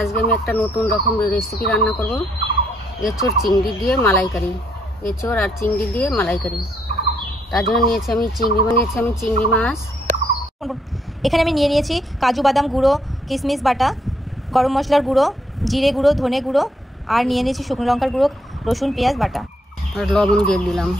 আজকে আমি একটা নতুন রকম রেসিপি রান্না করব। এঁচোড় চিংড়ি দিয়ে মালাইকারি, এঁচোড় আর চিংড়ি দিয়ে মালাইকারি। তার জন্য আমি চিংড়ি মাছ। এখানে আমি নিয়েছি কাজু বাদাম গুঁড়ো, কিশমিশ বাটা, গরম মশলার গুঁড়ো, জিরে গুঁড়ো, ধনে গুঁড়ো, আর নিয়ে নিয়েছি শুকনো লঙ্কার গুঁড়ো, রসুন পেঁয়াজ বাটা, আর লবণ দিয়ে দিলাম।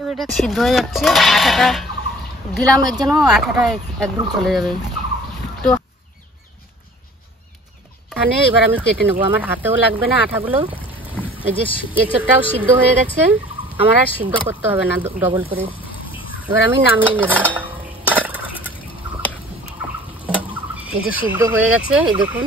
এবার এটা সিদ্ধ হয়ে যাচ্ছে, আটাটা দিলাম এর জন্য আটাটা একদম চলে যাবে। তো এখানে এবার আমি কেটে নেবো, আমার হাতেও লাগবে না আটাগুলো। এই যে এঁচোড়টাও সিদ্ধ হয়ে গেছে, আমার আর সিদ্ধ করতে হবে না ডবল করে। এবার আমি নামিয়ে নেব। এই যে সিদ্ধ হয়ে গেছে, এই দেখুন।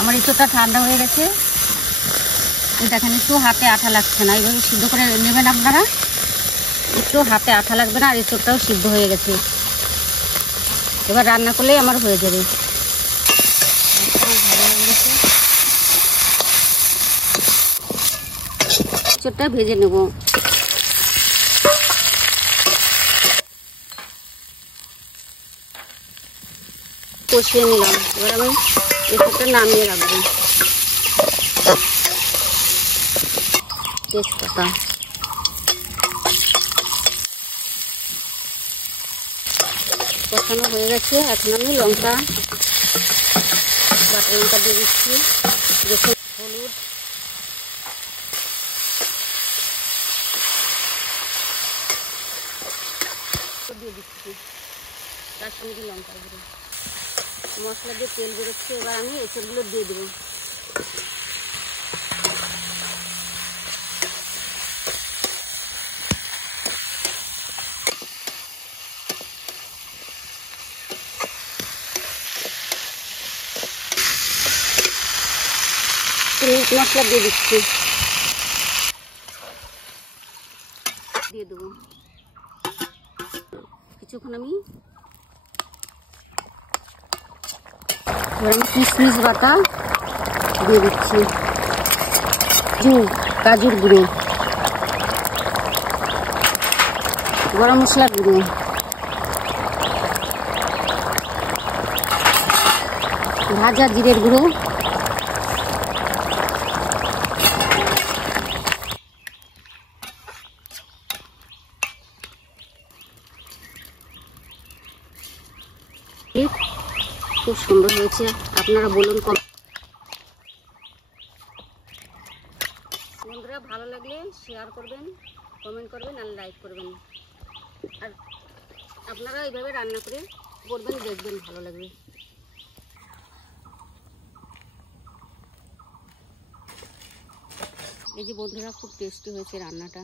আমার এঁচোড়টা ঠান্ডা হয়ে গেছে, দেখেন একটু হাতে আঠা লাগছে না। এইভাবে সিদ্ধ করে নেবেন আপনারা, একটু হাতে আঠা লাগবে না। আর এঁচোড়টাও সিদ্ধ হয়ে গেছে, এবার রান্না করলেই আমার হয়ে যাবে। এঁচোড়টা ভেজে নেব। কষিয়ে নিলাম, এবার আমি এঁচোড়টা নামিয়ে রাখবো। তেজপাতা, কষানো হয়ে গেছে। এখন আমি লঙ্কা, বাটা লঙ্কা দিয়ে দিচ্ছি, দেখুন হলুদ, দিয়ে দিচ্ছি, কাশ্মীরি লঙ্কা গুঁড়ো, মশলা দিয়ে তেল বেরোচ্ছে। এবার আমি এঁচোড়গুলো দিয়ে দেবো। মিট মশলা দিয়ে দিচ্ছি, দিয়ে দেবো। কিছুক্ষণ আমি কিশমিশ বাটা দিয়ে দিচ্ছি, কাজুর গুঁড়ো, গরম মশলার গুঁড়ো, ভাজা জিরের গুঁড়ো, খুব সুন্দর হয়েছে। আপনারা বলুন। বন্ধুরা ভালো লাগলে শেয়ার করবেন, কমেন্ট করবেন আর লাইক করবেন। আর আপনারা এইভাবে রান্না করে করবেন, দেখবেন ভালো লাগবে। এই যে বন্ধুরা, খুব টেস্টি হয়েছে রান্নাটা।